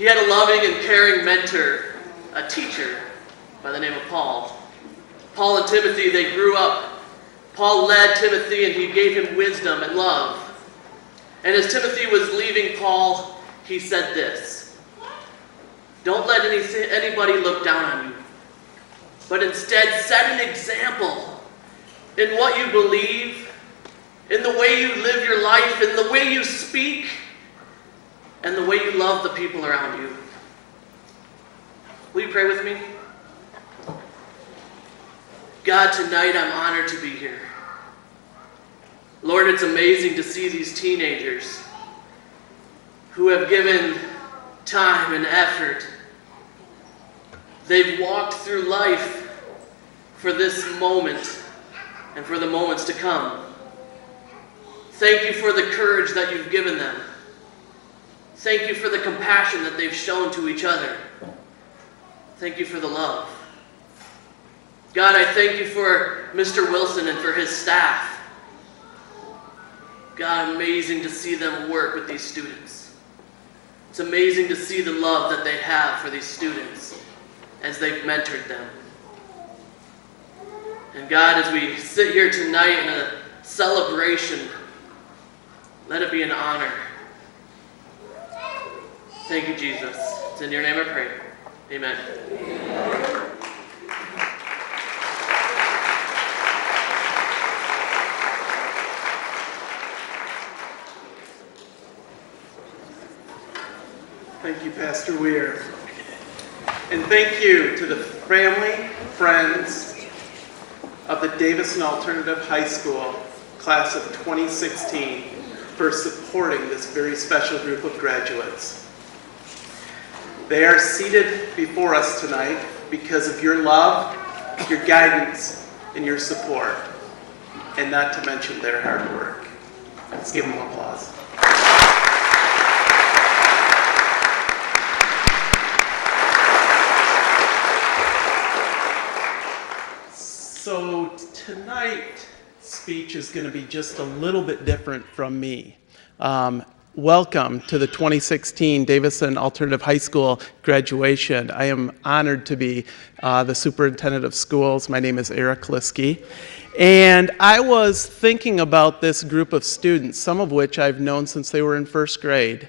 He had a loving and caring mentor, a teacher by the name of Paul. Paul and Timothy, they grew up. Paul led Timothy and he gave him wisdom and love. And as Timothy was leaving Paul, he said this: "Don't let anybody look down on you, but instead set an example in what you believe, in the way you live your life, in the way you speak, and the way you love the people around you." Will you pray with me? God, tonight I'm honored to be here. Lord, it's amazing to see these teenagers who have given time and effort. They've walked through life for this moment and for the moments to come. Thank you for the courage that you've given them. Thank you for the compassion that they've shown to each other. Thank you for the love. God, I thank you for Mr. Wilson and for his staff. God, amazing to see them work with these students. It's amazing to see the love that they have for these students as they've mentored them. And God, as we sit here tonight in a celebration, let it be an honor. Thank you, Jesus. It's in your name I pray. Amen. Thank you, Pastor Weir. And thank you to the family, friends of the Davison Alternative High School class of 2016 for supporting this very special group of graduates. They are seated before us tonight because of your love, your guidance, and your support, and not to mention their hard work. Let's give them applause. So tonight's speech is going to be just a little bit different from me. Welcome to the 2016 Davison Alternative High School graduation. I am honored to be the superintendent of schools. My name is Eric Liskey. And I was thinking about this group of students, some of which I've known since they were in first grade.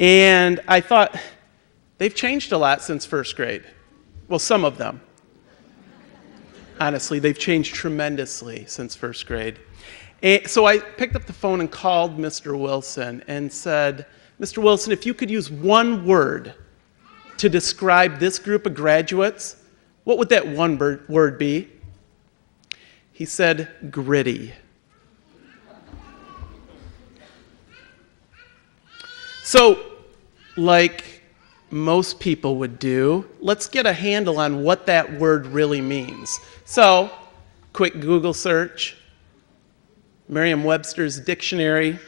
And I thought, they've changed a lot since first grade. Well, some of them. Honestly, they've changed tremendously since first grade. And so I picked up the phone and called Mr. Wilson and said, "Mr. Wilson, if you could use one word to describe this group of graduates, what would that one word be?" He said, "Gritty." So, like most people would do, let's get a handle on what that word really means. So, quick Google search. Merriam-Webster's dictionary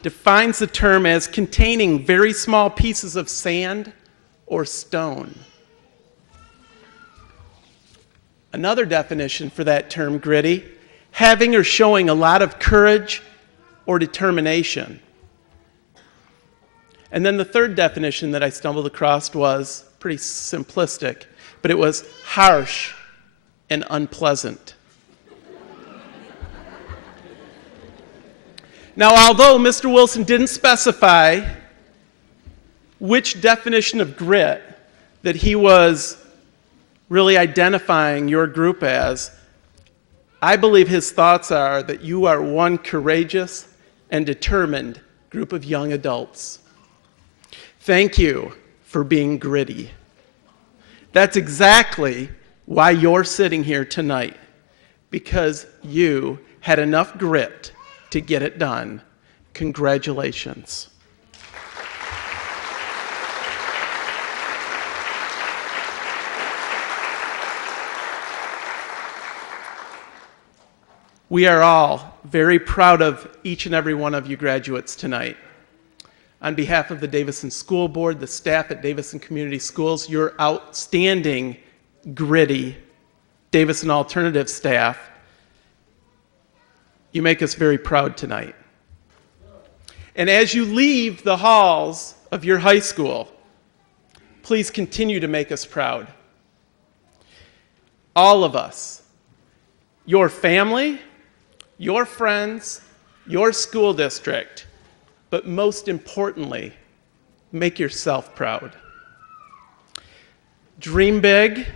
defines the term as containing very small pieces of sand or stone. Another definition for that term, gritty, having or showing a lot of courage or determination. And then the third definition that I stumbled across was pretty simplistic, but it was harsh and unpleasant. Now, although Mr. Wilson didn't specify which definition of grit that he was really identifying your group as, I believe his thoughts are that you are one courageous and determined group of young adults. Thank you for being gritty. That's exactly why you're sitting here tonight, because you had enough grit to get it done. Congratulations. We are all very proud of each and every one of you graduates tonight. On behalf of the Davison School Board, the staff at Davison Community Schools, your outstanding, gritty Davison Alternative staff, you make us very proud tonight. And as you leave the halls of your high school, Please continue to make us proud. All of us, your family, your friends, your school district, but most importantly, make yourself proud. Dream big,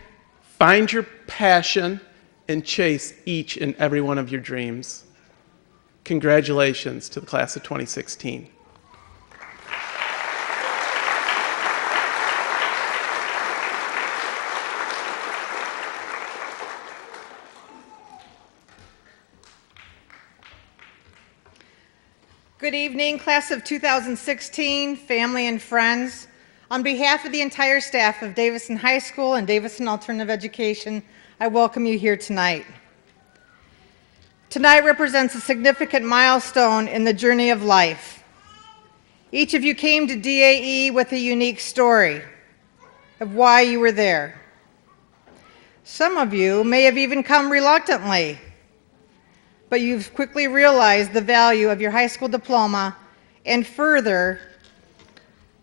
find your passion, and chase each and every one of your dreams. Congratulations to the class of 2016. Good evening, class of 2016, family and friends. On behalf of the entire staff of Davison High School and Davison Alternative Education, I welcome you here tonight. Tonight represents a significant milestone in the journey of life. Each of you came to DAE with a unique story of why you were there. Some of you may have even come reluctantly, but you've quickly realized the value of your high school diploma, and further,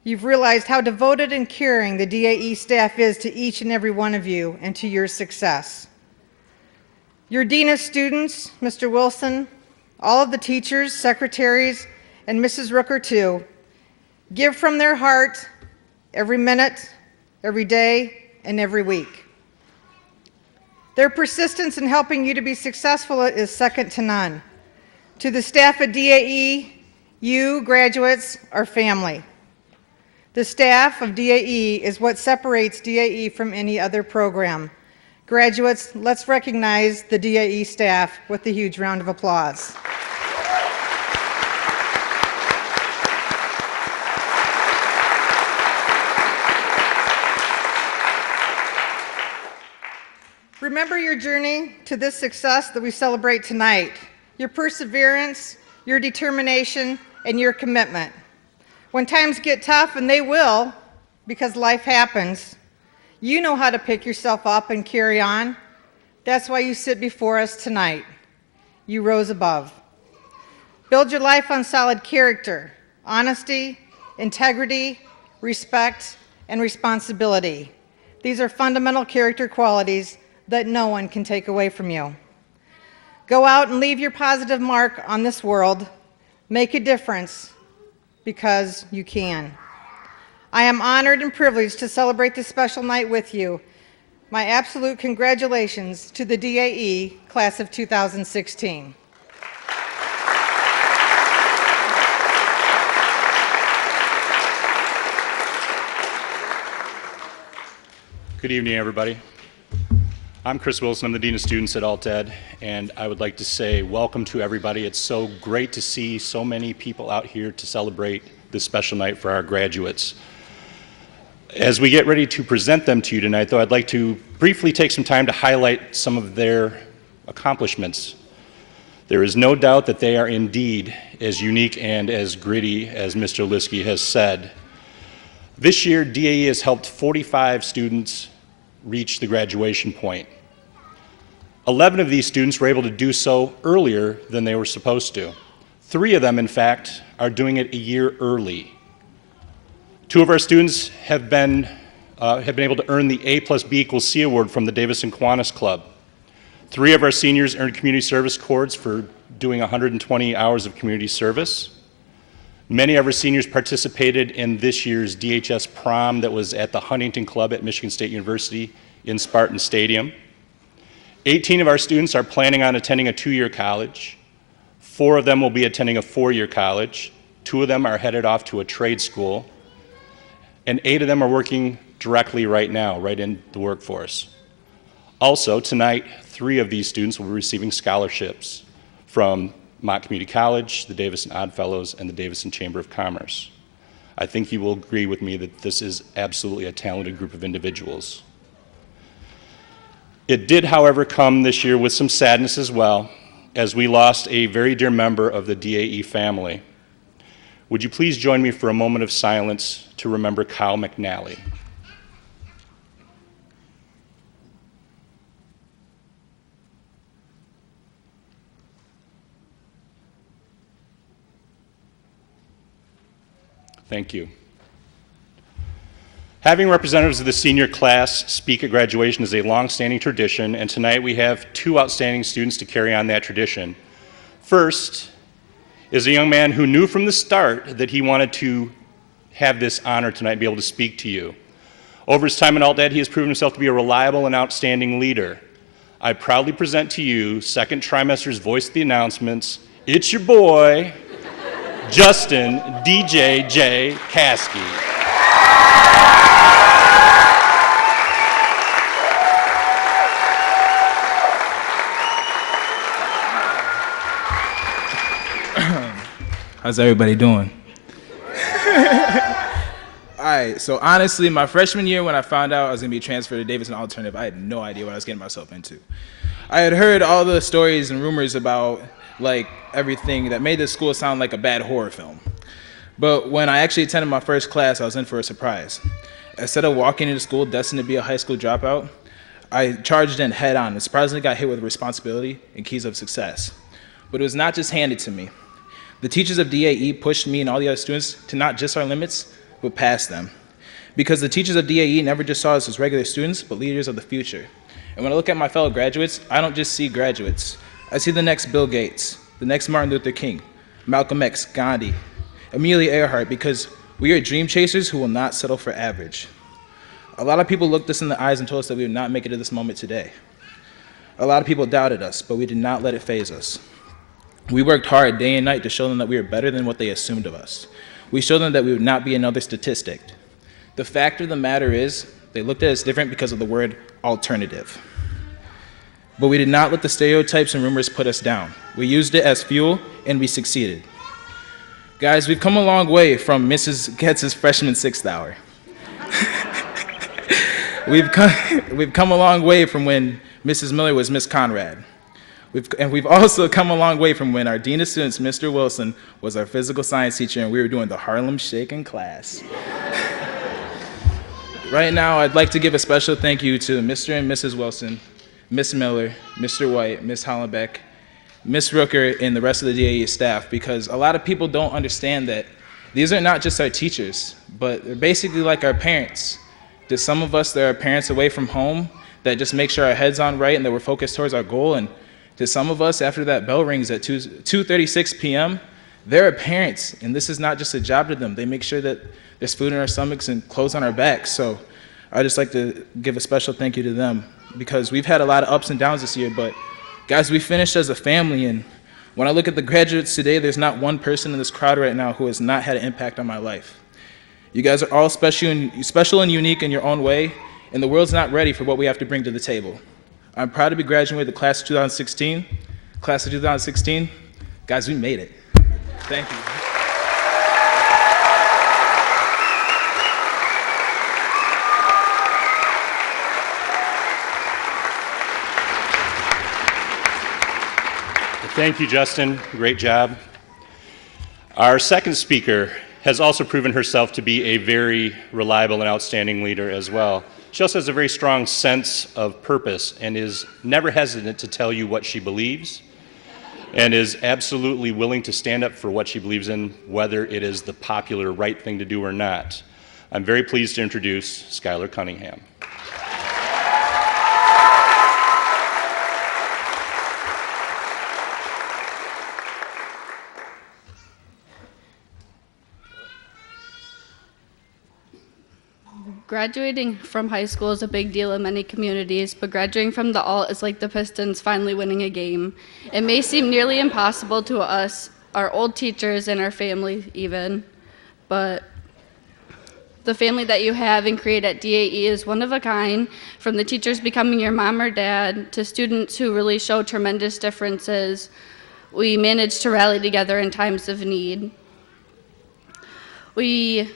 you've realized how devoted and caring the DAE staff is to each and every one of you and to your success. Your Dean of Students, Mr. Wilson, all of the teachers, secretaries, and Mrs. Rooker too, give from their heart every minute, every day, and every week. Their persistence in helping you to be successful is second to none. To the staff at DAE, you graduates are family. The staff of DAE is what separates DAE from any other program. Graduates, let's recognize the DAE staff with a huge round of applause. Remember your journey to this success that we celebrate tonight, your perseverance, your determination, and your commitment. When times get tough, and they will, because life happens, you know how to pick yourself up and carry on. That's why you sit before us tonight. You rose above. Build your life on solid character, honesty, integrity, respect, and responsibility. These are fundamental character qualities that no one can take away from you. Go out and leave your positive mark on this world. Make a difference, because you can. I am honored and privileged to celebrate this special night with you. My absolute congratulations to the DAE class of 2016. Good evening, everybody. I'm Chris Wilson. I'm the Dean of Students at Alt-Ed, and I would like to say welcome to everybody. It's so great to see so many people out here to celebrate this special night for our graduates. As we get ready to present them to you tonight, though, I'd like to briefly take some time to highlight some of their accomplishments. There is no doubt that they are indeed as unique and as gritty as Mr. Liskey has said. This year, DAE has helped 45 students reach the graduation point. 11 of these students were able to do so earlier than they were supposed to. 3 of them, in fact, are doing it a year early. 2 of our students have been able to earn the A+B=C award from the Davison Kiwanis Club. 3 of our seniors earned community service cords for doing 120 hours of community service. Many of our seniors participated in this year's DHS prom that was at the Huntington Club at Michigan State University in Spartan Stadium. 18 of our students are planning on attending a 2-year college. 4 of them will be attending a 4-year college. 2 of them are headed off to a trade school. And 8 of them are working directly right now, right in the workforce. Also, tonight, 3 of these students will be receiving scholarships from Mott Community College, the Davison Oddfellows, and the Davison Chamber of Commerce. I think you will agree with me that this is absolutely a talented group of individuals. It did, however, come this year with some sadness as well, as we lost a very dear member of the DAE family. Would you please join me for a moment of silence to remember Kyle McNally? Thank you. Having representatives of the senior class speak at graduation is a long-standing tradition, and tonight we have two outstanding students to carry on that tradition. First is a young man who knew from the start that he wanted to have this honor tonight and be able to speak to you. Over his time in Alt-Ed, he has proven himself to be a reliable and outstanding leader. I proudly present to you second trimester's voice of the announcements. It's your boy, Justin DJ J. Caskey. How's everybody doing? All right, so honestly, my freshman year when I found out I was gonna be transferred to Davison Alternative, I had no idea what I was getting myself into. I had heard all the stories and rumors about like everything that made this school sound like a bad horror film. But when I actually attended my first class, I was in for a surprise. Instead of walking into school destined to be a high school dropout, I charged in head on and surprisingly got hit with responsibility and keys of success. But it was not just handed to me. The teachers of DAE pushed me and all the other students to not just our limits, but past them. Because the teachers of DAE never just saw us as regular students, but leaders of the future. And when I look at my fellow graduates, I don't just see graduates. I see the next Bill Gates, the next Martin Luther King, Malcolm X, Gandhi, Amelia Earhart, because we are dream chasers who will not settle for average. A lot of people looked us in the eyes and told us that we would not make it to this moment today. A lot of people doubted us, but we did not let it faze us. We worked hard day and night to show them that we were better than what they assumed of us. We showed them that we would not be another statistic. The fact of the matter is, they looked at us different because of the word alternative. But we did not let the stereotypes and rumors put us down. We used it as fuel, and we succeeded. Guys, we've come a long way from Mrs. Getz's freshman 6th hour. We've come a long way from when Mrs. Miller was Miss Conrad. We've also come a long way from when our Dean of Students, Mr. Wilson, was our physical science teacher and we were doing the Harlem Shake in class. Right now, I'd like to give a special thank you to Mr. and Mrs. Wilson, Miss Miller, Mr. White, Miss Hollenbeck, Miss Rooker, and the rest of the DAE staff, because a lot of people don't understand that these are not just our teachers, but they're basically like our parents. To some of us, they're our parents away from home that just make sure our head's on right and that we're focused towards our goal. And to some of us, after that bell rings at 2:36 p.m., they're our parents, and this is not just a job to them. They make sure that there's food in our stomachs and clothes on our backs. So I'd just like to give a special thank you to them, because we've had a lot of ups and downs this year, but guys, we finished as a family, and when I look at the graduates today, there's not one person in this crowd right now who has not had an impact on my life. You guys are all special and unique in your own way, and the world's not ready for what we have to bring to the table. I'm proud to be graduating with the class of 2016. Class of 2016, guys, we made it. Thank you. Thank you, Justin. Great job. Our second speaker has also proven herself to be a very reliable and outstanding leader as well. She also has a very strong sense of purpose and is never hesitant to tell you what she believes and is absolutely willing to stand up for what she believes in, whether it is the popular right thing to do or not. I'm very pleased to introduce Skylar Cunningham. Graduating from high school is a big deal in many communities, but graduating from the Alt is like the Pistons finally winning a game. It may seem nearly impossible to us, our old teachers, and our family even, but the family that you have and create at DAE is one of a kind, from the teachers becoming your mom or dad to students who really show tremendous differences. We manage to rally together in times of need. We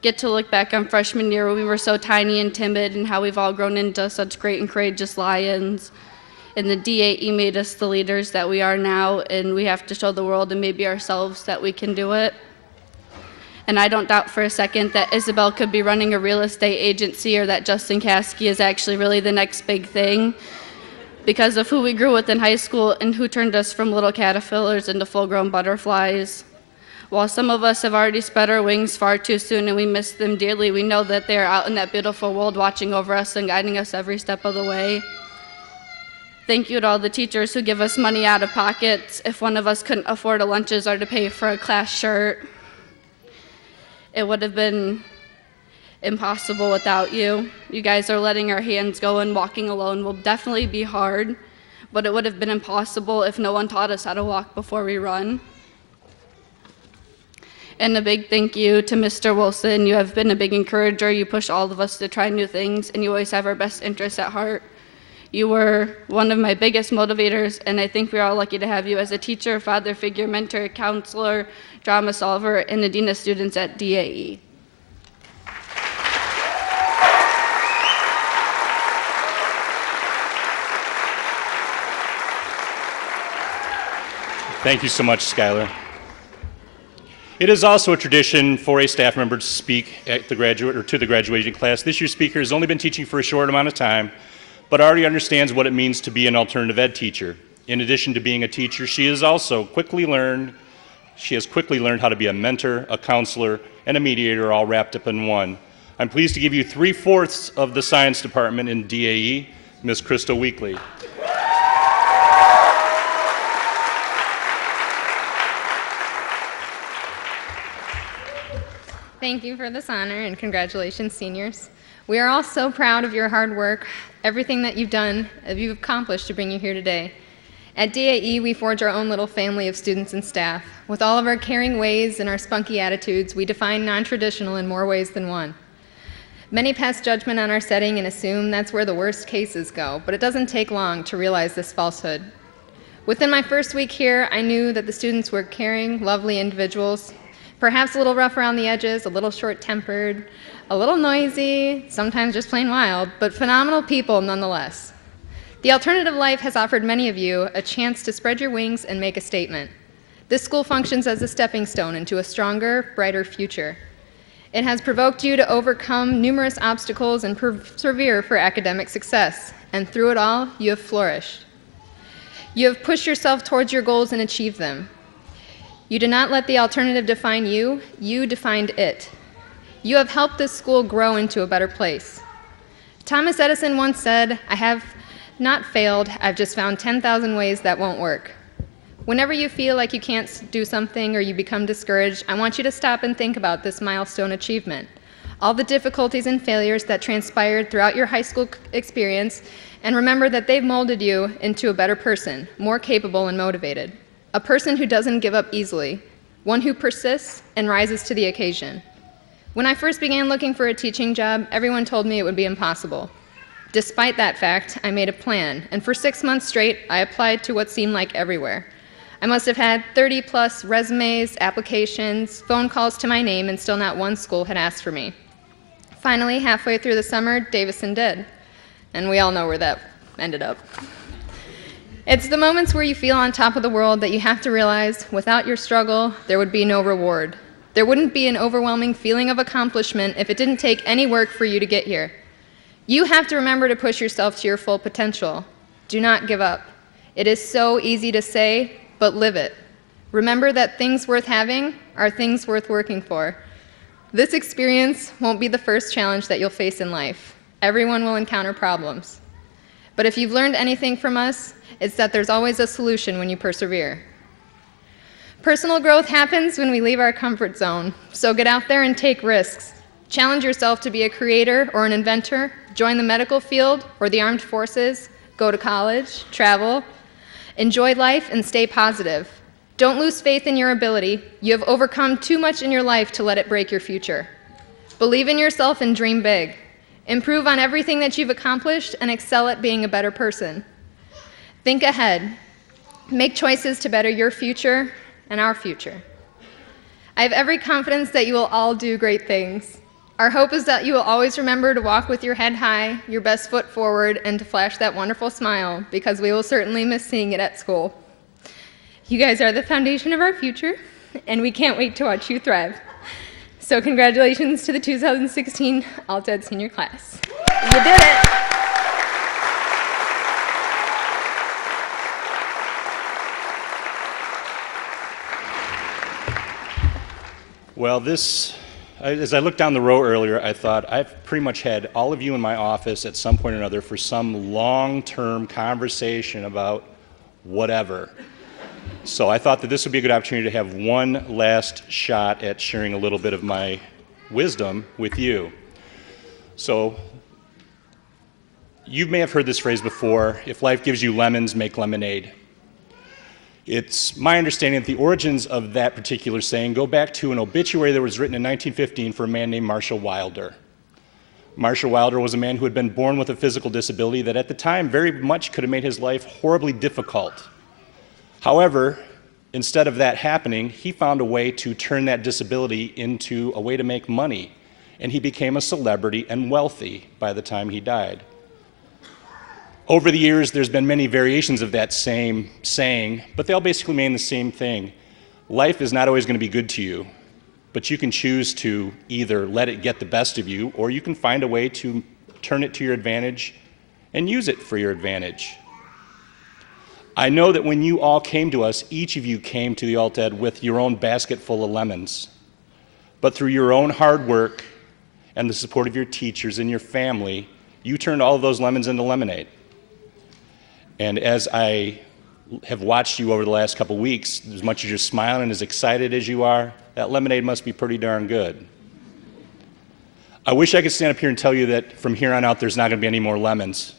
get to look back on freshman year when we were so tiny and timid and how we've all grown into such great and courageous lions. And the DAE made us the leaders that we are now, and we have to show the world and maybe ourselves that we can do it. And I don't doubt for a second that Isabel could be running a real estate agency or that Justin Caskey is actually really the next big thing because of who we grew with in high school and who turned us from little caterpillars into full-grown butterflies. While some of us have already spread our wings far too soon and we miss them dearly, we know that they are out in that beautiful world watching over us and guiding us every step of the way. Thank you to all the teachers who give us money out of pockets if one of us couldn't afford a lunches or to pay for a class shirt. It would have been impossible without you. You guys are letting our hands go, and walking alone will definitely be hard, but it would have been impossible if no one taught us how to walk before we run. And a big thank you to Mr. Wilson. You have been a big encourager. You push all of us to try new things, and you always have our best interests at heart. You were one of my biggest motivators, and I think we're all lucky to have you as a teacher, father figure, mentor, counselor, drama solver, and the dean of students at DAE. Thank you so much, Skylar. It is also a tradition for a staff member to speak at the to the graduating class. This year's speaker has only been teaching for a short amount of time, but already understands what it means to be an alternative ed teacher. In addition to being a teacher, she has quickly learned how to be a mentor, a counselor, and a mediator, all wrapped up in one. I'm pleased to give you 3/4 of the science department in DAE, Ms. Crystal Weekly. Thank you for this honor, and congratulations, seniors. We are all so proud of your hard work, everything that you've done, that you've accomplished to bring you here today. At DAE, we forge our own little family of students and staff. With all of our caring ways and our spunky attitudes, we define non-traditional in more ways than one. Many pass judgment on our setting and assume that's where the worst cases go, but it doesn't take long to realize this falsehood. Within my first week here, I knew that the students were caring, lovely individuals, perhaps a little rough around the edges, a little short-tempered, a little noisy, sometimes just plain wild, but phenomenal people nonetheless. The alternative life has offered many of you a chance to spread your wings and make a statement. This school functions as a stepping stone into a stronger, brighter future. It has provoked you to overcome numerous obstacles and persevere for academic success, and through it all, you have flourished. You have pushed yourself towards your goals and achieved them. You did not let the alternative define you, you defined it. You have helped this school grow into a better place. Thomas Edison once said, "I have not failed, I've just found 10,000 ways that won't work." Whenever you feel like you can't do something or you become discouraged, I want you to stop and think about this milestone achievement. All the difficulties and failures that transpired throughout your high school experience, and remember that they've molded you into a better person, more capable and motivated. A person who doesn't give up easily, one who persists and rises to the occasion. When I first began looking for a teaching job, everyone told me it would be impossible. Despite that fact, I made a plan, and for 6 months straight, I applied to what seemed like everywhere. I must have had 30+ resumes, applications, phone calls to my name, and still not one school had asked for me. Finally, halfway through the summer, Davison did, and we all know where that ended up. It's the moments where you feel on top of the world that you have to realize without your struggle, there would be no reward. There wouldn't be an overwhelming feeling of accomplishment if it didn't take any work for you to get here. You have to remember to push yourself to your full potential. Do not give up. It is so easy to say, but live it. Remember that things worth having are things worth working for. This experience won't be the first challenge that you'll face in life. Everyone will encounter problems. But if you've learned anything from us, it's that there's always a solution when you persevere. Personal growth happens when we leave our comfort zone, so get out there and take risks. Challenge yourself to be a creator or an inventor, join the medical field or the armed forces, go to college, travel, enjoy life, and stay positive. Don't lose faith in your ability. You have overcome too much in your life to let it break your future. Believe in yourself and dream big. Improve on everything that you've accomplished and excel at being a better person. Think ahead. Make choices to better your future and our future. I have every confidence that you will all do great things. Our hope is that you will always remember to walk with your head high, your best foot forward, and to flash that wonderful smile, because we will certainly miss seeing it at school. You guys are the foundation of our future, and we can't wait to watch you thrive. So congratulations to the 2016 Alt-Ed senior class. You did it! Well, as I looked down the row earlier, I thought I've pretty much had all of you in my office at some point or another for some long-term conversation about whatever. So I thought that this would be a good opportunity to have one last shot at sharing a little bit of my wisdom with you. So you may have heard this phrase before: if life gives you lemons, make lemonade. It's my understanding that the origins of that particular saying go back to an obituary that was written in 1915 for a man named Marshall Wilder. Marshall Wilder was a man who had been born with a physical disability that at the time very much could have made his life horribly difficult. However, instead of that happening, he found a way to turn that disability into a way to make money, and he became a celebrity and wealthy by the time he died. Over the years, there's been many variations of that same saying, but they all basically mean the same thing. Life is not always going to be good to you, but you can choose to either let it get the best of you, or you can find a way to turn it to your advantage and use it for your advantage. I know that when you all came to us, each of you came to the Alt Ed with your own basket full of lemons. But through your own hard work and the support of your teachers and your family, you turned all of those lemons into lemonade. And as I have watched you over the last couple weeks, as much as you're smiling and as excited as you are, that lemonade must be pretty darn good. I wish I could stand up here and tell you that from here on out there's not going to be any more lemons.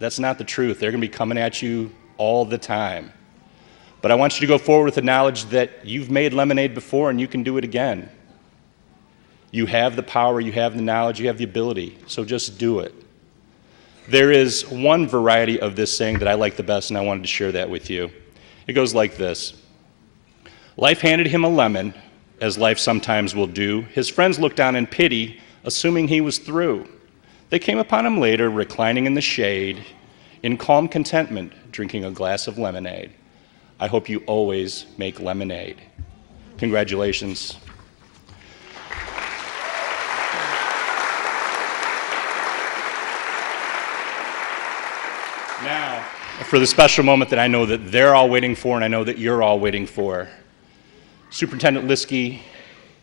That's not the truth. They're going to be coming at you all the time. But I want you to go forward with the knowledge that you've made lemonade before and you can do it again. You have the power, you have the knowledge, you have the ability, so just do it. There is one variety of this saying that I like the best, and I wanted to share that with you. It goes like this: life handed him a lemon, as life sometimes will do. His friends looked on in pity, assuming he was through. They came upon him later, reclining in the shade, in calm contentment, drinking a glass of lemonade. I hope you always make lemonade. Congratulations. Now, for the special moment that I know that they're all waiting for and I know that you're all waiting for. Superintendent Liskey,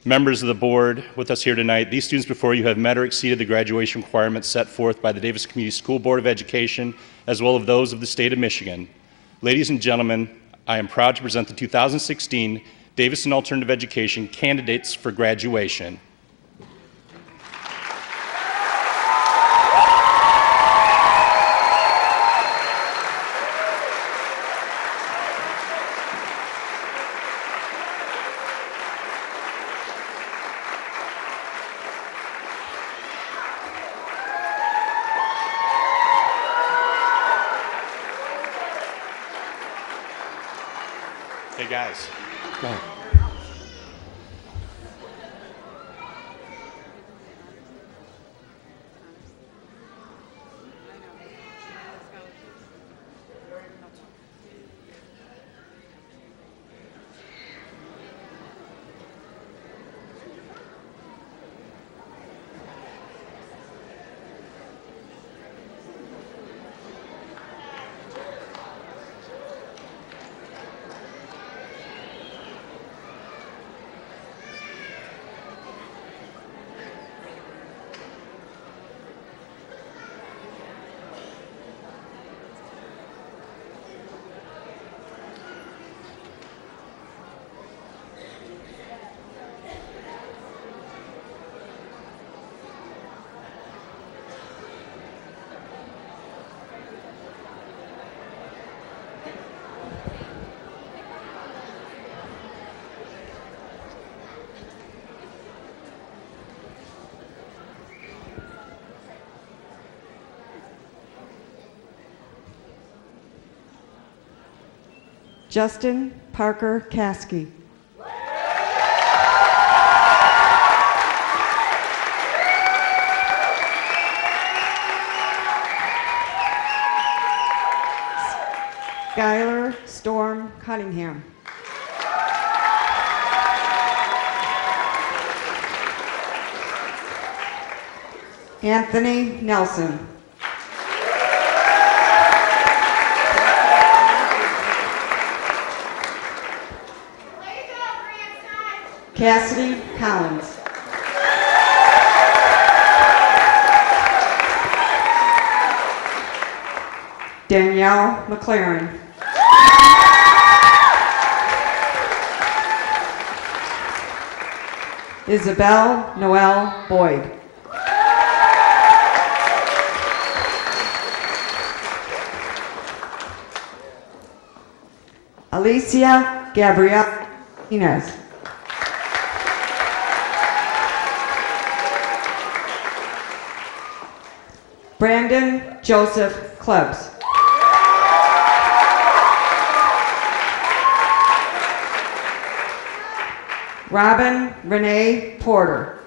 members of the board with us here tonight, these students before you have met or exceeded the graduation requirements set forth by the Davison Community School Board of Education, as well as those of the state of Michigan. Ladies and gentlemen, I am proud to present the 2016 Davison Alternative Education candidates for graduation. Hey guys, go ahead. Justin Parker Caskey. Skylar Storm Cunningham. Anthony Nelson. Cassidy Collins. Danielle McLaren. Isabel Noel Boyd. Alicia Gabrielle Inez. Brandon Joseph Klebs. Robin Renee Porter.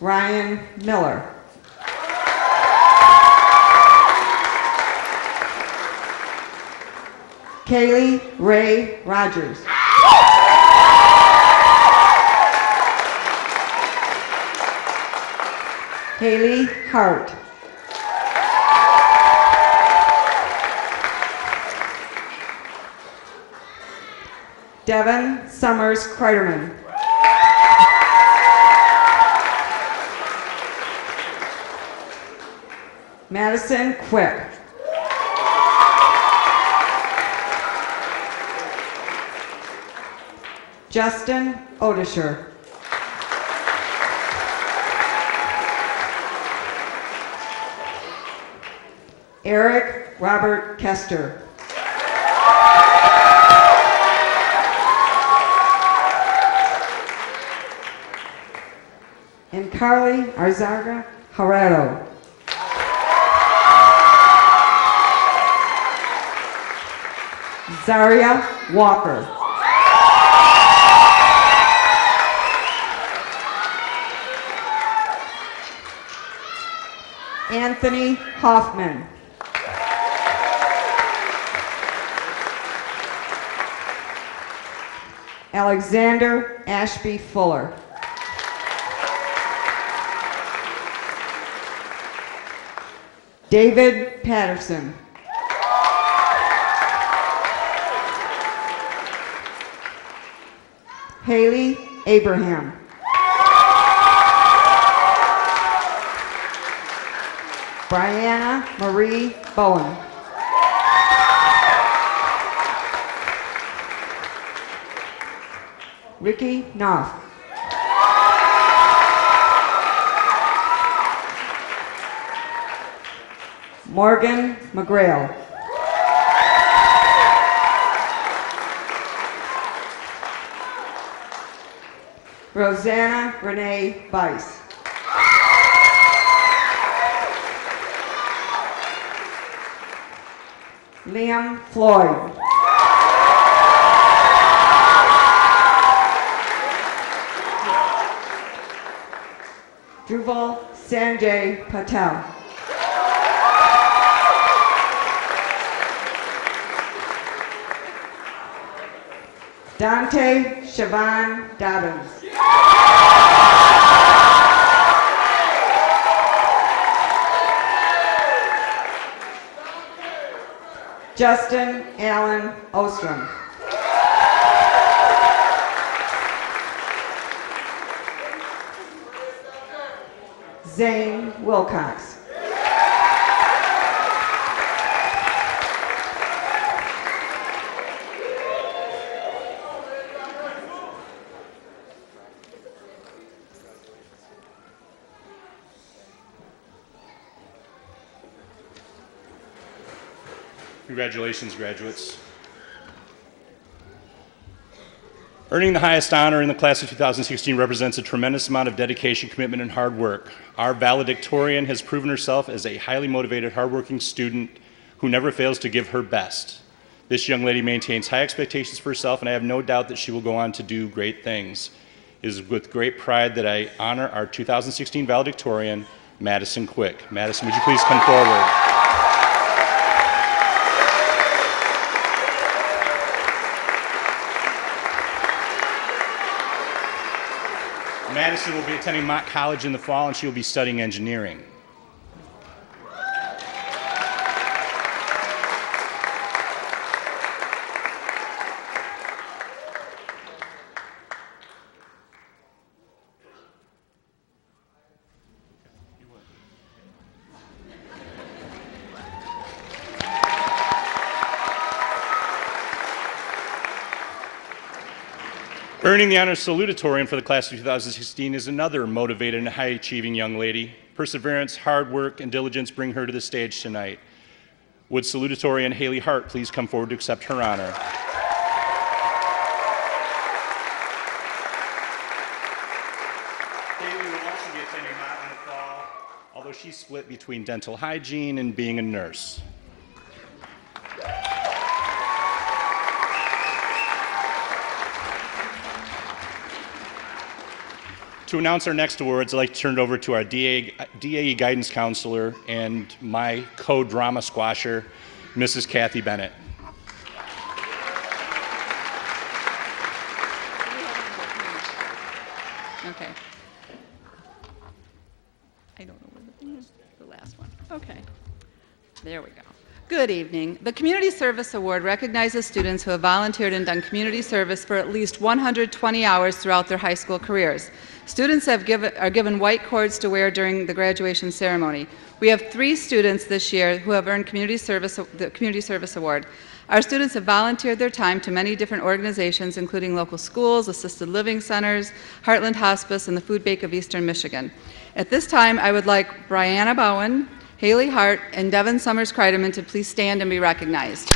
Ryan Miller. Kaylee Ray Rogers. Haley Hart. Devin Summers Kreiderman. Madison Quick. Justin Odisher. Eric Robert Kester. And Carly Arzaga Herrero. Zaria Walker. Anthony Hoffman. Alexander Ashby Fuller. David Patterson. Haley Abraham. Brianna Marie Bowen. Ricky Knopf. Morgan McGrail. Rosanna Renee Bice. Liam Floyd. Dhruval Sanjay Patel. Dante Siobhan Dobbins. Justin Allen Ostrom. Zane Wilcox. Congratulations, graduates. Earning the highest honor in the class of 2016 represents a tremendous amount of dedication, commitment, and hard work. Our valedictorian has proven herself as a highly motivated, hardworking student who never fails to give her best. This young lady maintains high expectations for herself, and I have no doubt that she will go on to do great things. It is with great pride that I honor our 2016 valedictorian, Madison Quick. Madison, would you please come forward? Madison will be attending Mott College in the fall, and she will be studying engineering. Earning the honors salutatorian for the class of 2016 is another motivated and high-achieving young lady. Perseverance, hard work, and diligence bring her to the stage tonight. Would salutatorian Haley Hart please come forward to accept her honor? Haley will also be attending Mott in the fall, although she's split between dental hygiene and being a nurse. To announce our next awards, I'd like to turn it over to our DAE guidance counselor and my co-drama squasher, Mrs. Kathy Bennett. Okay. I don't know where the thing is, the last one. Okay. There we go. Good evening. The Community Service Award recognizes students who have volunteered and done community service for at least 120 hours throughout their high school careers. Students are given white cords to wear during the graduation ceremony. We have 3 students this year who have earned the Community Service Award. Our students have volunteered their time to many different organizations, including local schools, assisted living centers, Heartland Hospice, and the Food Bank of Eastern Michigan. At this time, I would like Brianna Bowen, Haley Hart, and Devin Summers-Kreideman to please stand and be recognized.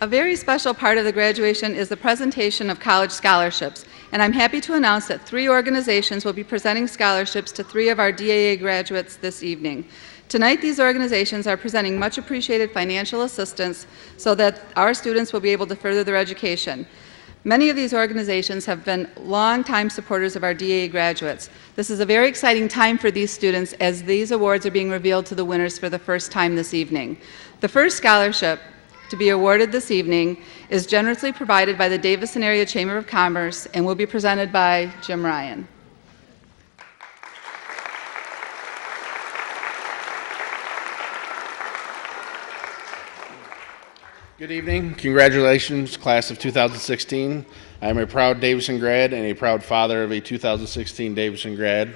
A very special part of the graduation is the presentation of college scholarships, and I'm happy to announce that 3 organizations will be presenting scholarships to 3 of our DAA graduates this evening. Tonight, these organizations are presenting much appreciated financial assistance so that our students will be able to further their education. Many of these organizations have been longtime supporters of our DAA graduates. This is a very exciting time for these students as these awards are being revealed to the winners for the first time this evening. The first scholarship to be awarded this evening is generously provided by the Davison Area Chamber of Commerce and will be presented by Jim Ryan. Good evening. Congratulations, class of 2016. I am a proud Davison grad and a proud father of a 2016 Davison grad.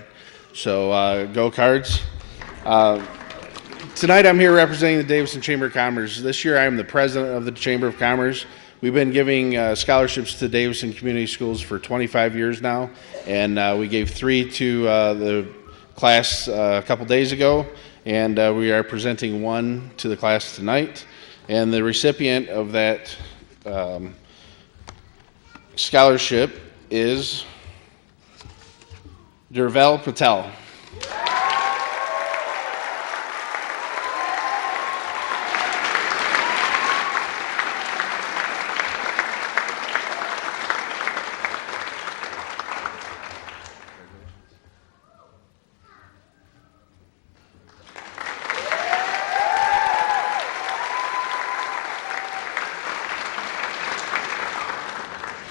So go Cards. Tonight I'm here representing the Davison Chamber of Commerce. This year I am the president of the Chamber of Commerce. We've been giving scholarships to Davison Community Schools for 25 years now, and we gave 3 to the class a couple days ago, and we are presenting 1 to the class tonight. And the recipient of that scholarship is Dervel Patel.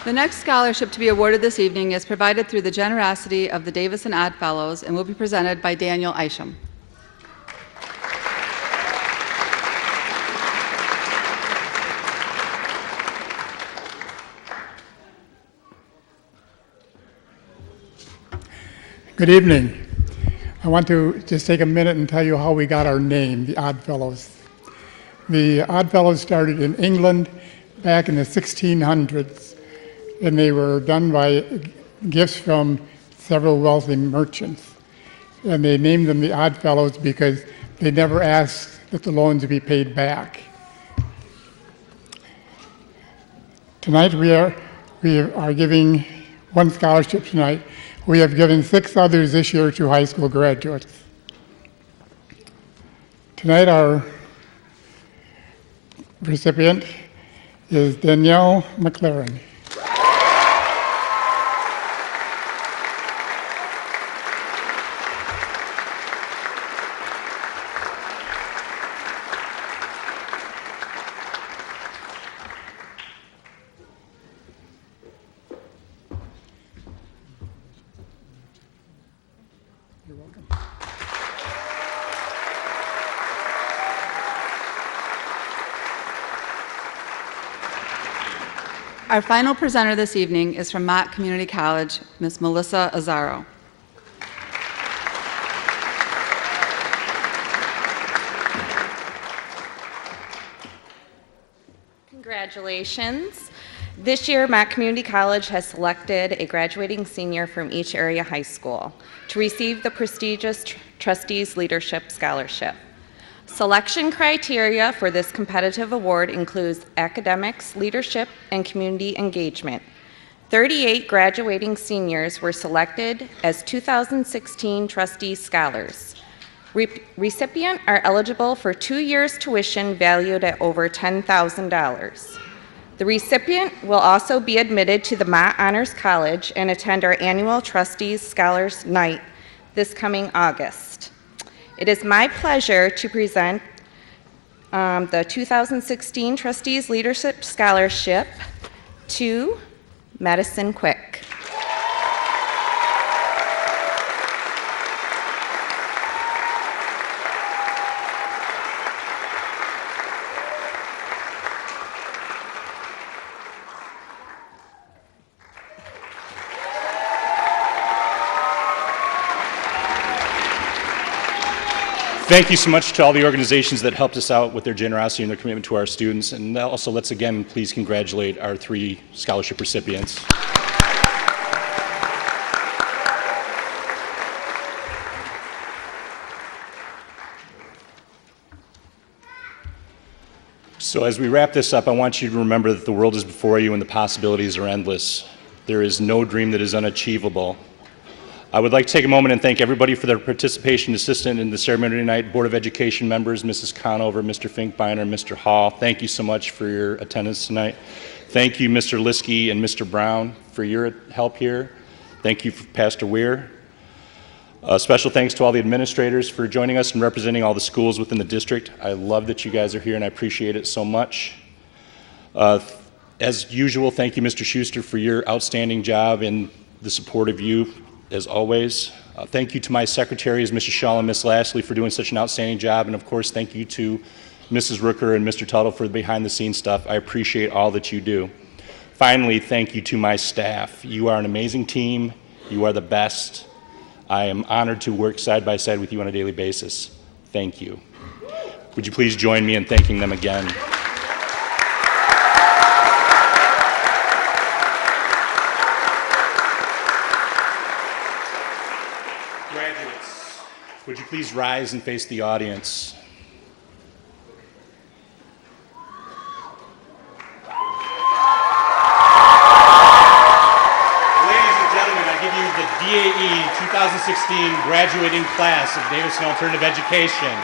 The next scholarship to be awarded this evening is provided through the generosity of the Davison Odd Fellows and will be presented by Daniel Isham. Good evening. I want to just take a minute and tell you how we got our name, the Odd Fellows. The Odd Fellows started in England back in the 1600s, and they were done by gifts from several wealthy merchants. And they named them the Odd Fellows because they never asked that the loans be paid back. Tonight we are giving 1 scholarship tonight. We have given 6 others this year to high school graduates. Tonight our recipient is Danielle McLaren. Our final presenter this evening is from Mott Community College, Ms. Melissa Azzaro. Congratulations. This year, Mott Community College has selected a graduating senior from each area high school to receive the prestigious Trustees Leadership Scholarship. Selection criteria for this competitive award includes academics, leadership, and community engagement. 38 graduating seniors were selected as 2016 Trustees Scholars. Recipients are eligible for 2 years tuition valued at over $10,000. The recipient will also be admitted to the Mott Honors College and attend our annual Trustees Scholars Night this coming August. It is my pleasure to present the 2016 Trustees Leadership Scholarship to Madison Quick. Thank you so much to all the organizations that helped us out with their generosity and their commitment to our students. And also, let's again please congratulate our 3 scholarship recipients. So as we wrap this up, I want you to remember that the world is before you and the possibilities are endless. There is no dream that is unachievable. I would like to take a moment and thank everybody for their participation, assistant in the ceremony tonight, Board of Education members, Mrs. Conover, Mr. Finkbeiner, Mr. Hall. Thank you so much for your attendance tonight. Thank you, Mr. Liskey and Mr. Brown, for your help here. Thank you, Pastor Weir. Special thanks to all the administrators for joining us and representing all the schools within the district. I love that you guys are here and I appreciate it so much. As usual, thank you, Mr. Schuster, for your outstanding job and the support of you, as always. Thank you to my secretaries, Mrs. Shaw and Ms. Lashley, for doing such an outstanding job. And of course, thank you to Mrs. Rooker and Mr. Tuttle for the behind-the-scenes stuff. I appreciate all that you do. Finally, thank you to my staff. You are an amazing team. You are the best. I am honored to work side by side with you on a daily basis. Thank you. Would you please join me in thanking them again? Would you please rise and face the audience? Ladies and gentlemen, I give you the DAE 2016 graduating class of Davison Alternative Education.